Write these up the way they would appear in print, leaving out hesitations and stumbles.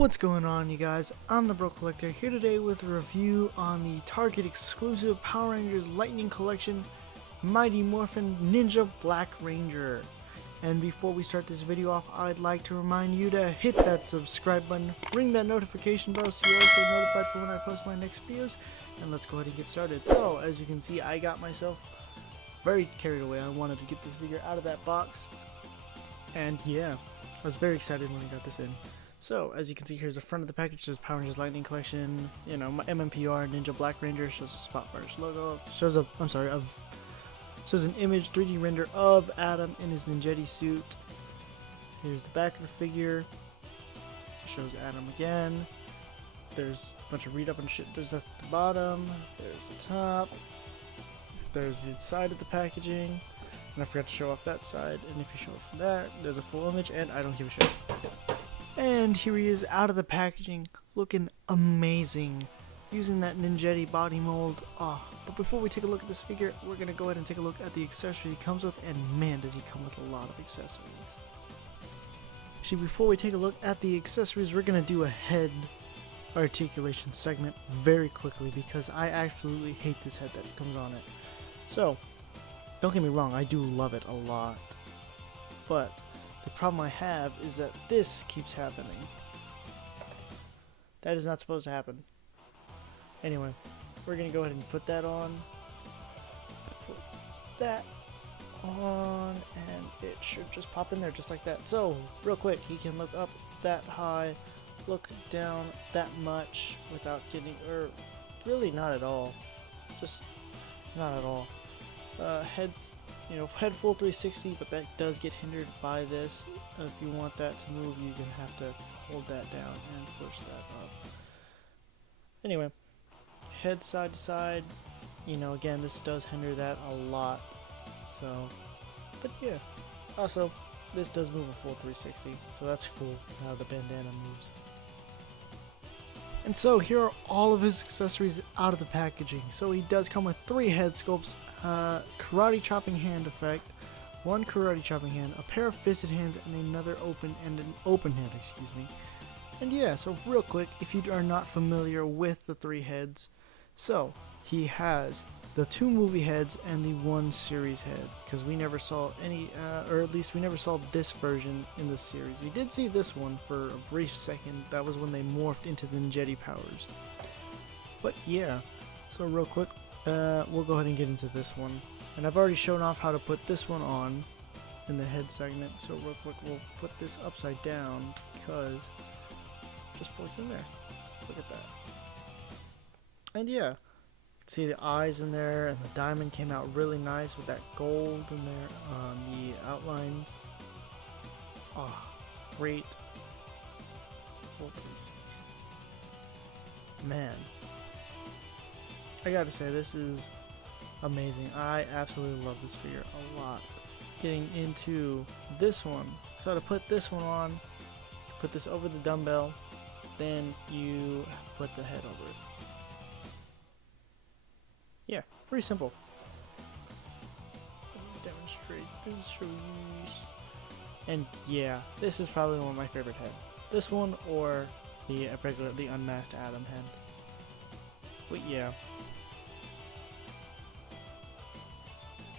What's going on, you guys? I'm the Bro Collector here today with a review on the Target exclusive Power Rangers Lightning Collection Mighty Morphin Ninja Black Ranger. And before we start this video off, I'd like to remind you to hit that subscribe button, ring that notification bell so you'll stay notified for when I post my next videos, and let's go ahead and get started. So, as you can see, I got myself very carried away. I wanted to get this figure out of that box, and yeah, I was very excited when I got this in. So, as you can see, here's the front of the package. It says Power Rangers Lightning Collection, you know, my MMPR Ninja Black Ranger, shows the Spotfire's logo, shows an image 3D render of Adam in his ninjetti suit. Here's the back of the figure, shows Adam again. There's a bunch of read up and shit. There's at the bottom, there's the top, there's the side of the packaging, and I forgot to show off that side, and if you show it from that, there's a full image, and I don't give a shit. And here he is out of the packaging, looking amazing, using that ninjetti body mold. But before we take a look at this figure, we're going to go ahead and take a look at the accessory he comes with, and man does he come with a lot of accessories. Actually, before we take a look at the accessories, we're going to do a head articulation segment very quickly because I absolutely hate this head that comes on it. So, don't get me wrong, I do love it a lot, but the problem I have is that this keeps happening. That is not supposed to happen. Anyway, we're going to go ahead and put that on. Put that on, and it should just pop in there just like that. So, real quick, he can look up that high, look down that much without getting, or really not at all. Just not at all. Heads, you know, head full 360, but that does get hindered by this. If you want that to move, you're gonna have to hold that down and push that up. Anyway, head side to side, you know, again, this does hinder that a lot. So, but yeah. Also, this does move a full 360, so that's cool how the bandana moves. And so here are all of his accessories out of the packaging. So he does come with 3 head sculpts, karate chopping hand effect, 1 karate chopping hand, a pair of fisted hands, and another open hand, excuse me. And yeah, so real quick, if you are not familiar with the 3 heads, so he has the 2 movie heads and the 1 series head, because we never saw any, or at least we never saw this version in the series. We did see this one for a brief second. That was when they morphed into the ninjetti powers. But yeah, so real quick, we'll go ahead and get into this one. And I've already shown off how to put this one on in the head segment, so real quick we'll put this upside down because just puts in there. Look at that. And yeah, see the eyes in there, and the diamond came out really nice with that gold in there on the outlines. Oh, great. Man, I gotta say, this is amazing. I absolutely love this figure a lot. Getting into this one, so to put this one on, you put this over the dumbbell, then you put the head over it. Yeah, pretty simple. Let me demonstrate this for you. And yeah, this is probably one of my favorite heads. This one or the unmasked Adam head. But yeah,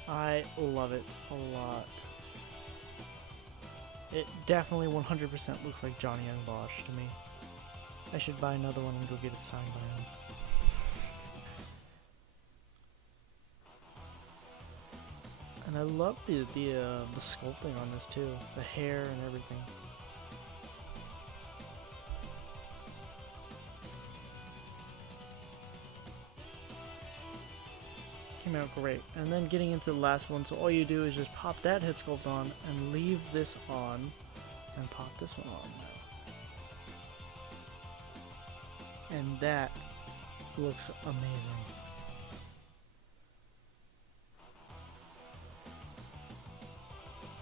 I love it a lot. It definitely 100% looks like Johnny Young Bosch to me. I should buy another one and go get it signed by him. And I love the sculpting on this too, the hair and everything. Came out great. And then getting into the last one, so all you do is just pop that head sculpt on and leave this on, and pop this one on now. And that looks amazing.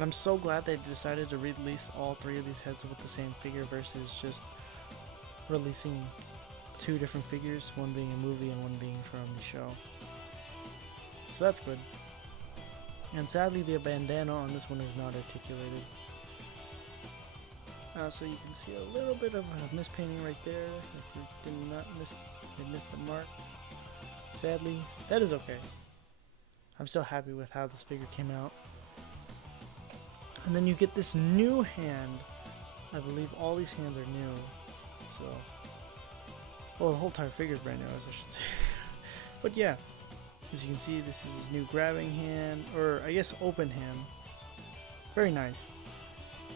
I'm so glad they decided to release all 3 of these heads with the same figure versus just releasing 2 different figures, one being a movie and one being from the show. So that's good. And sadly the bandana on this one is not articulated. So you can see a little bit of a mispainting right there. If you did not miss, they missed the mark. Sadly, that is okay. I'm still happy with how this figure came out. And then you get this new hand. I believe all these hands are new. So, well, the whole entire figure is brand new, as I should say. But yeah, as you can see, this is his new grabbing hand, or I guess open hand. Very nice.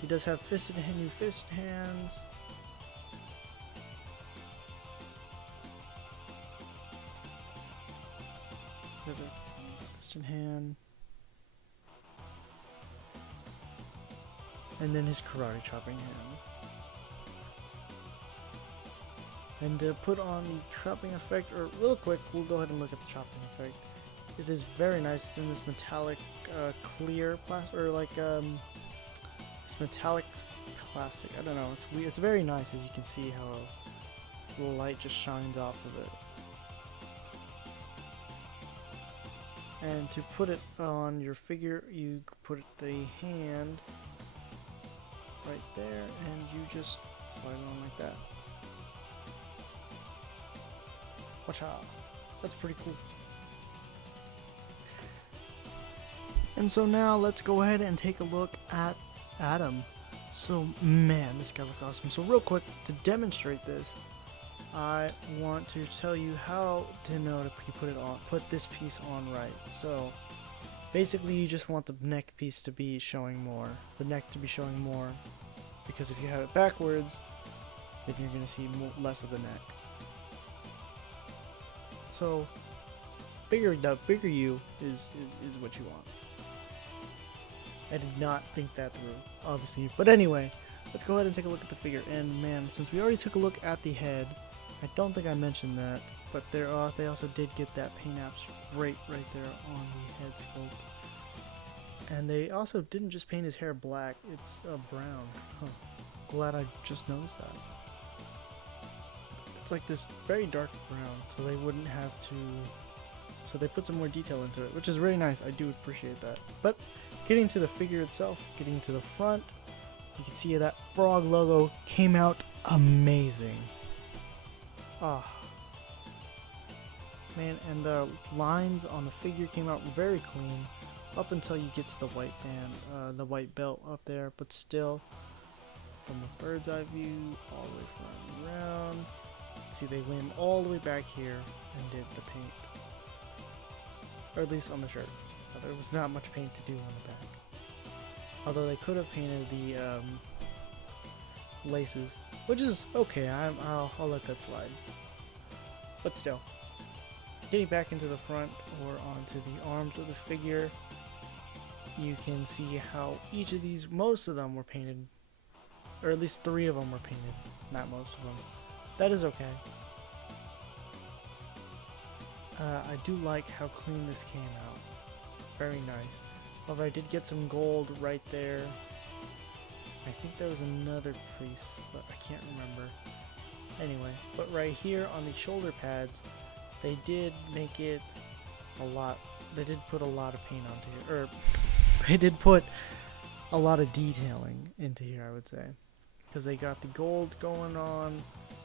He does have new fisted hands. Another fisted hand. And then his karate chopping hand. And to put on the chopping effect, or real quick, we'll go ahead and look at the chopping effect. It is very nice. It's in this metallic clear plastic, or like this metallic plastic. I don't know. It's weird. It's very nice, as you can see how the light just shines off of it. And to put it on your figure, you put the hand right there, and you just slide it on like that. Watch out. That's pretty cool. And so now let's go ahead and take a look at Adam. So man, this guy looks awesome. So real quick, to demonstrate this, I want to tell you how to know to put this piece on right. So basically you just want the neck piece to be showing more. The neck to be showing more, because if you have it backwards, then you're going to see less of the neck. So the bigger you is what you want. I did not think that through, obviously. But anyway, let's go ahead and take a look at the figure. And man, since we already took a look at the head, I don't think I mentioned that, but they also did get that paint apps right there on the head sculpt. And they also didn't just paint his hair black, it's brown. Huh. Glad I just noticed that. It's like this very dark brown, so they wouldn't have to... So they put some more detail into it, which is really nice. I do appreciate that. But getting to the figure itself, getting to the front, you can see that frog logo came out amazing. Ah, man, and the lines on the figure came out very clean up until you get to the white band, the white belt up there. But still, from a bird's eye view, all the way from around, you can see they went all the way back here and did the paint. Or at least on the shirt. There was not much paint to do on the back. Although they could have painted the laces, which is okay. I'll let that slide. But still, getting back into the front or onto the arms of the figure, you can see how each of these, most of them were painted, or at least 3 of them were painted. Not most of them. That is okay. I do like how clean this came out. Very nice. However, I did get some gold right there. I think there was another piece, but I can't remember. Anyway, but right here on the shoulder pads, they did make it a lot. They did put a lot of paint onto here, or they did put a lot of detailing into here, I would say, because they got the gold going on,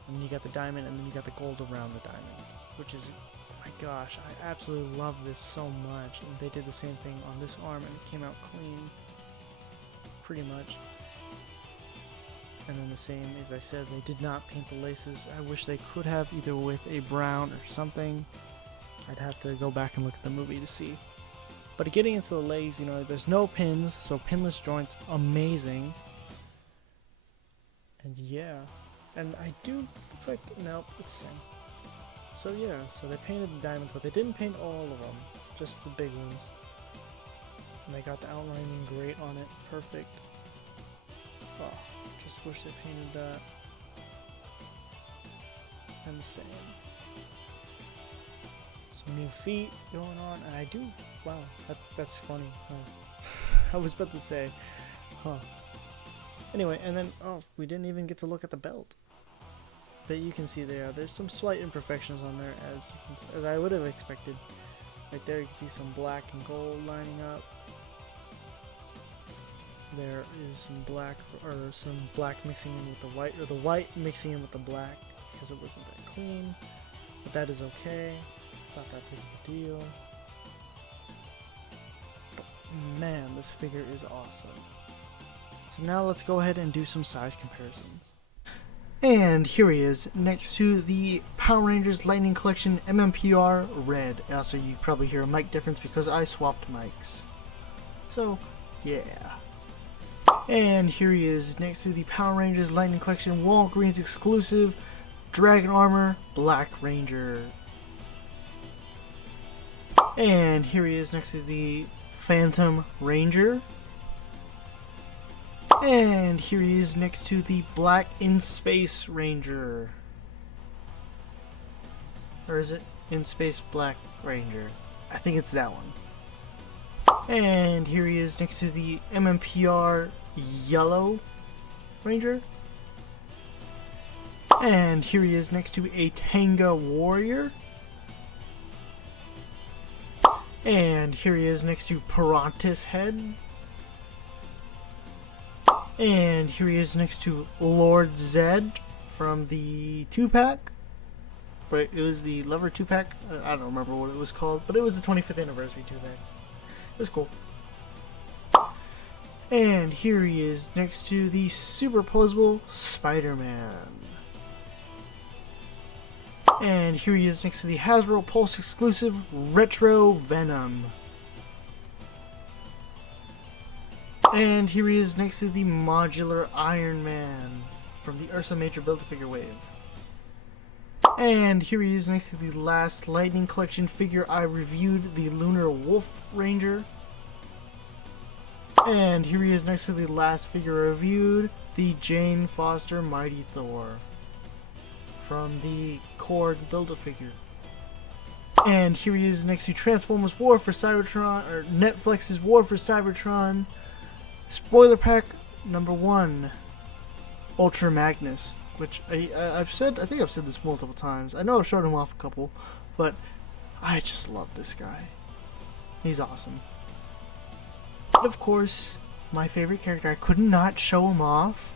and you got the diamond, and then you got the gold around the diamond, which is, oh my gosh, I absolutely love this so much. And they did the same thing on this arm, and it came out clean, pretty much. And then the same, as I said, they did not paint the laces. I wish they could have, either with a brown or something. I'd have to go back and look at the movie to see. But getting into the legs, you know, there's no pins, so pinless joints, amazing. And yeah, and I do, looks like, nope, it's the same. So yeah, so they painted the diamonds, but they didn't paint all of them, just the big ones. And they got the outlining great on it, perfect. Oh, just wish they painted that. And the same. Some new feet going on, and I do, wow, that's funny, huh? I was about to say, huh. Anyway, and then, oh, we didn't even get to look at the belt. But you can see there's some slight imperfections on there, as I would have expected. Right there, you can see some black and gold lining up. there is some black, or some black mixing in with the white, or the white mixing in with the black, because it wasn't that clean. But that is okay. It's not that big of a deal. But man, this figure is awesome. So now let's go ahead and do some size comparisons. And here he is, next to the Power Rangers Lightning Collection MMPR Red. Also, you probably hear a mic difference because I swapped mics. So, yeah. And here he is, next to the Power Rangers Lightning Collection Walgreens exclusive Dragon Armor Black Ranger. And here he is next to the Phantom Ranger. And here he is next to the Black in Space Ranger. Or is it In Space Black Ranger? I think it's that one. And here he is next to the MMPR Yellow Ranger. And here he is next to a Tanga Warrior. And here he is next to Pirantis Head. And here he is next to Lord Zed from the 2-pack. But it was the Lover 2-pack. I don't remember what it was called, but it was the 25th anniversary 2-pack. It was cool. And here he is next to the superposable Spider-Man. And here he is next to the Hasbro Pulse exclusive Retro Venom. And here he is next to the modular Iron Man from the Ursa Major Build-A-Figure wave. And here he is next to the last Lightning Collection figure I reviewed, the Lunar Wolf Ranger. And here he is next to the last figure I reviewed, the Jane Foster Mighty Thor from the Cord Build-A-Figure. And here he is next to Transformers War for Cybertron, or Netflix's War for Cybertron. Spoiler pack number 1, Ultra Magnus, which I think I've said this multiple times. I know I've showed him off a couple, but I just love this guy. He's awesome. And of course, my favorite character, I could not show him off.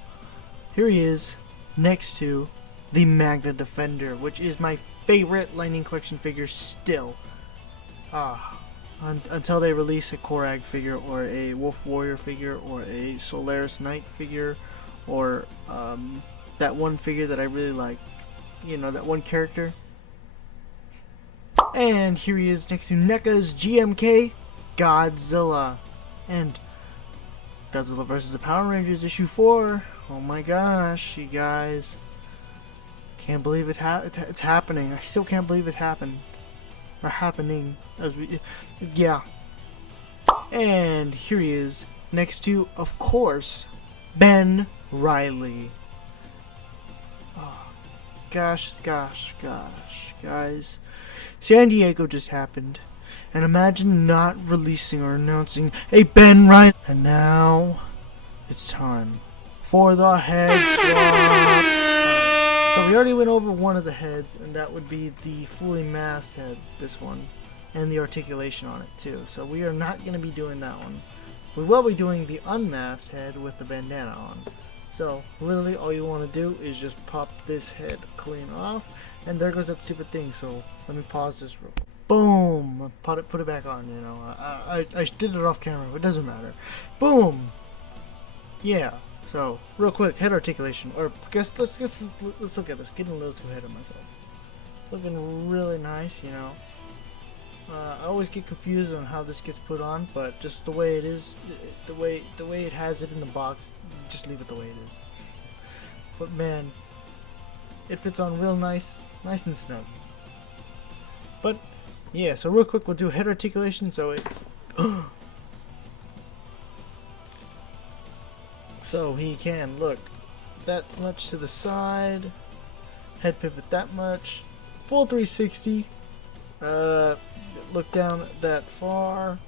Here he is, next to the Magna Defender, which is my favorite Lightning Collection figure still. Until they release a Korag figure, or a Wolf Warrior figure, or a Solaris Knight figure, or that one figure that I really like. You know, that one character. And here he is next to NECA's GMK Godzilla. And Godzilla vs. the Power Rangers issue 4. Oh my gosh, you guys. Can't believe it's happening. I still can't believe it happened. Or happening. Yeah. And here he is, next to, of course, Ben Reilly. Oh, gosh, guys. San Diego just happened. And imagine not releasing or announcing a Ben Reilly. And now, it's time for the head swap. So we already went over one of the heads, and that would be the fully masked head, this one, and the articulation on it too. So we are not going to be doing that one. We will be doing the unmasked head with the bandana on. So literally all you want to do is just pop this head clean off, and there goes that stupid thing. So let me pause this real quick. Boom! Put it back on, you know. I did it off camera, but it doesn't matter. Boom! Yeah. So, real quick, head articulation, or let's look at this. Getting a little too ahead of myself. Looking really nice, you know. I always get confused on how this gets put on, but just the way it is, the way it has it in the box, just leave it the way it is. But man, it fits on real nice and snug. But yeah, so real quick, we'll do head articulation. So it's. So he can look that much to the side, head pivot that much, full 360, look down that far,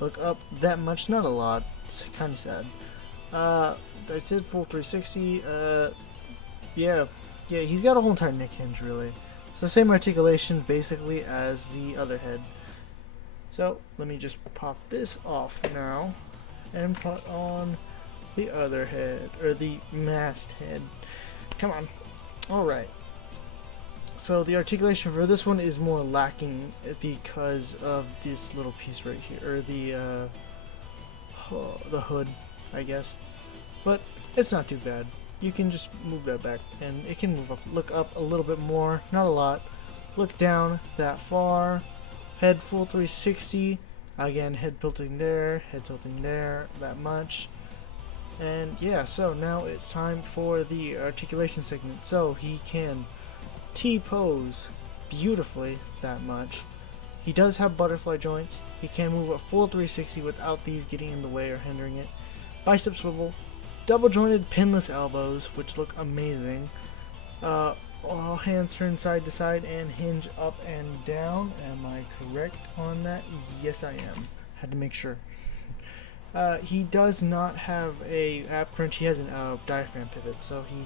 look up that much, not a lot, it's kind of sad. I said full 360, yeah, he's got a whole entire neck hinge really. It's the same articulation basically as the other head. So let me just pop this off now and put on the other head, or the mast head. Come on. Alright. So the articulation for this one is more lacking because of this little piece right here, or the hood, I guess. But it's not too bad. You can just move that back, and it can move up. Look up a little bit more, not a lot. Look down that far. Head full 360. Again, head tilting there, that much. And yeah, so now it's time for the articulation segment. So he can T-pose beautifully that much. He does have butterfly joints. He can move a full 360 without these getting in the way or hindering it. Bicep swivel, double jointed pinless elbows, which look amazing. All hands turn side to side and hinge up and down. Am I correct on that? Yes, I am. Had to make sure. He does not have a ab crunch. He has a diaphragm pivot, so he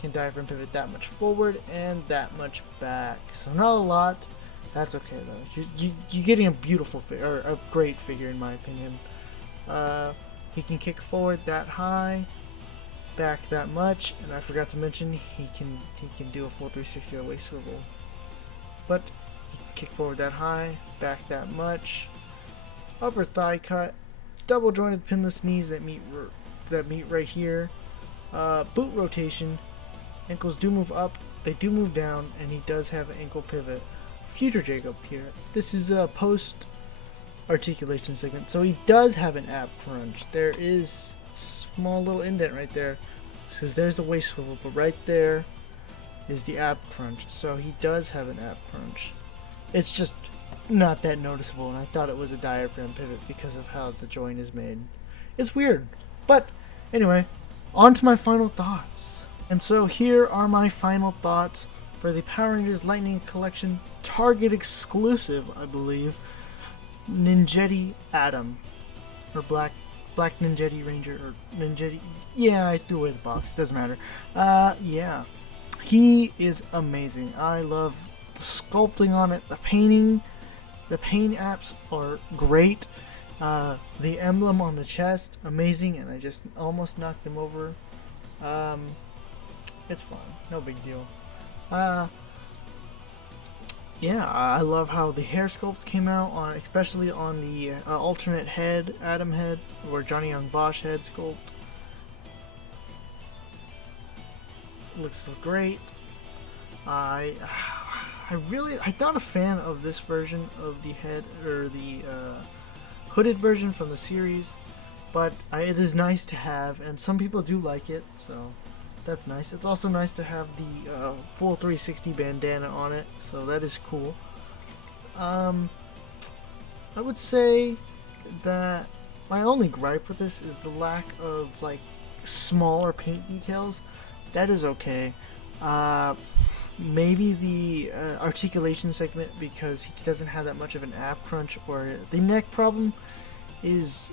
can diaphragm pivot that much forward and that much back. So not a lot. That's okay though. You're getting a beautiful or a great figure in my opinion. He can kick forward that high, back that much, and I forgot to mention he can do a full 360 at waist swivel. But he can kick forward that high, back that much. Upper thigh cut, double jointed pinless knees that meet right here. Boot rotation. Ankles do move up, they do move down, and he does have an ankle pivot. Future Jacob here. This is a post articulation segment, so he does have an ab crunch. There is a small little indent right there, because there's the waist swivel, but right there is the ab crunch. So he does have an ab crunch. It's just not that noticeable, and I thought it was a diaphragm pivot because of how the joint is made. It's weird, but anyway, on to my final thoughts. And so here are my final thoughts for the Power Rangers Lightning Collection Target exclusive, I believe, Ninjetti Adam, or Black Ninjetti Ranger, or Ninjetti. Yeah, I threw away the box. Doesn't matter. Yeah, he is amazing. I love the sculpting on it, the painting. The paint apps are great. The emblem on the chest, amazing, and I just almost knocked him over. It's fine, no big deal. Yeah, I love how the hair sculpt came out, especially on the alternate head, Adam head, or Johnny Young Bosch head sculpt. Looks great. I'm not a fan of this version of the head, or the hooded version from the series, but it is nice to have, and some people do like it, so that's nice. It's also nice to have the full 360 bandana on it, so that is cool. I would say that my only gripe with this is the lack of like smaller paint details. That is okay. Maybe the articulation segment, because he doesn't have that much of an ab crunch, or the neck problem is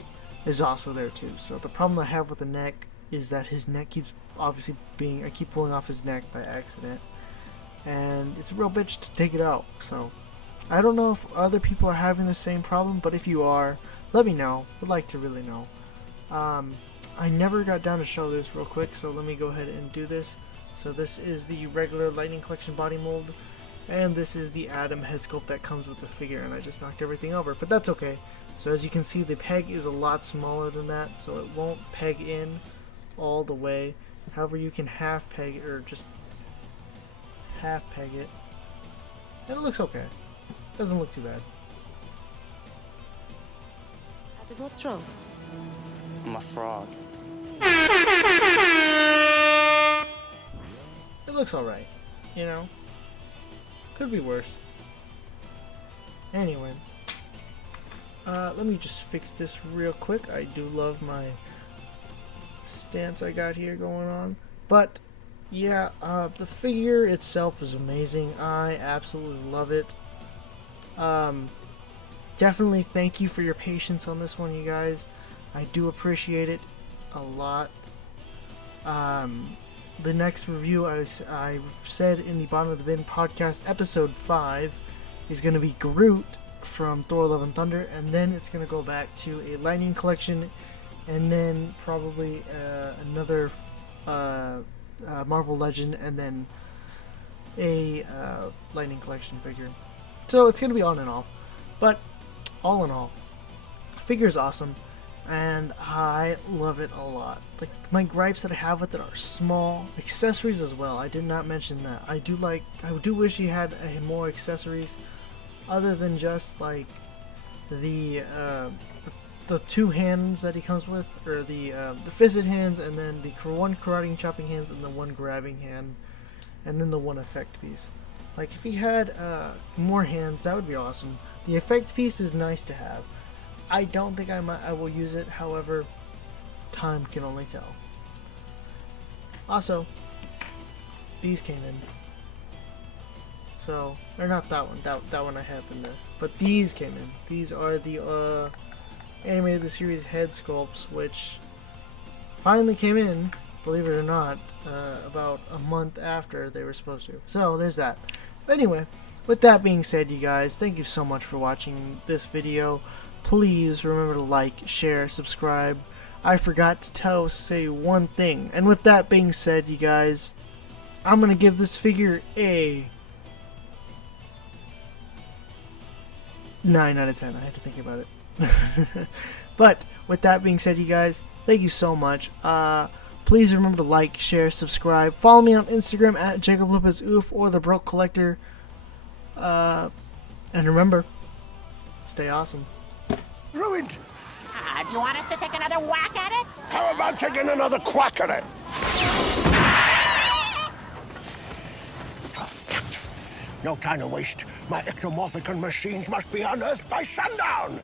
also there too. So the problem I have with the neck is that his neck keeps obviously I keep pulling off his neck by accident, and it's a real bitch to take it out. So I don't know if other people are having the same problem, but if you are, let me know. Would like to really know. I never got down to show this real quick, so let me go ahead and do this. So this is the regular Lightning Collection body mold, and this is the Adam head sculpt that comes with the figure, and I just knocked everything over, but that's okay. So as you can see, the peg is a lot smaller than that, so it won't peg in all the way. However, you can half peg it, or just half peg it, and it looks okay. Doesn't look too bad. What's wrong? I'm a frog. It looks alright, you know? Could be worse. Anyway, let me just fix this real quick. I do love my stance I got here going on. But, yeah, the figure itself is amazing. I absolutely love it. Definitely thank you for your patience on this one, you guys. I do appreciate it a lot. The next review I said in the Bottom of the Bin podcast, episode 5, is going to be Groot from Thor Love and Thunder, and then it's going to go back to a Lightning Collection and then probably another Marvel Legend, and then a Lightning Collection figure. So it's gonna be on and off, but all in all, figure is awesome, and I love it a lot. Like, my gripes that I have with it are small accessories as well. I did not mention that. I do wish he had more accessories other than just like the two hands that he comes with, or the fisted hands, and then the one karate chopping hands, and the one grabbing hand, and then the one effect piece. Like, if he had more hands, that would be awesome. The effect piece is nice to have. I don't think I will use it. However, time can only tell. Also, these came in. So, or not that one. That one I have in there. But these came in. These are the animated the series head sculpts, which finally came in, believe it or not, about a month after they were supposed to. So there's that. But anyway, with that being said, you guys, thank you so much for watching this video. Please remember to like, share, subscribe. I forgot to say one thing. And with that being said, you guys, I'm gonna give this figure a 9 out of 10. I had to think about it. But with that being said, you guys, thank you so much. Please remember to like, share, subscribe. Follow me on Instagram at JacobLopezOof or the Broke Collector. And remember, stay awesome. Ruined. Do you want us to take another whack at it? How about taking another quack at it? No time to waste. My ectomorphic machines must be unearthed by sundown.